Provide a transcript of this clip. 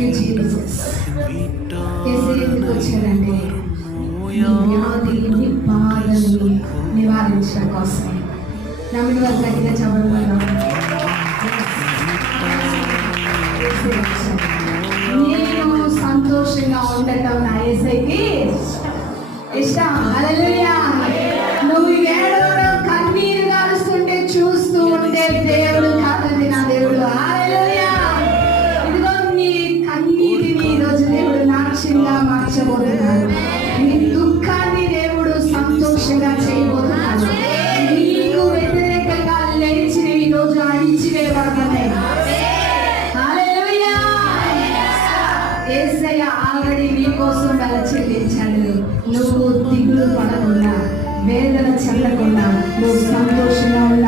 You Jesus. యేసయ్య ఎందుకు వచ్చాడంటే నీ వ్యాధి, నీ బాధని నివారించడం కోసమే. నమ్మిన వారు గట్టిగా చెప్పడం. నేను సంతోషంగా ఉండటం నా యేసయ్యకి ఇష్టం. హల్లెలూయా. నువ్వు ఏడవడం, కన్నీరు కాలుస్తుంటే చూస్తూ ఉంటే దేవుడు కాదండి, నా దేవుడు. హల్లెలూయా. ఇదిగో నీ కన్నీటిని ఈరోజు దేవుడు నాట్యంగా మార్చబోతున్నాడు. నీ దుఃఖాన్ని దేవుడు సంతోషంగా చేయబోతున్నాడు. నీకు వ్యతిరేకంగా లేచి ఈరోజు అణిచివేయబడుతున్నాయి. హల్లెలూయా. యేసయ్య ఆల్రెడీ నీ కోసం వెల చెల్లించాడు. నువ్వు దిగులు పడకుండా, వేదన చెందకుండా, నువ్వు సంతోషంగా ఉండాలి.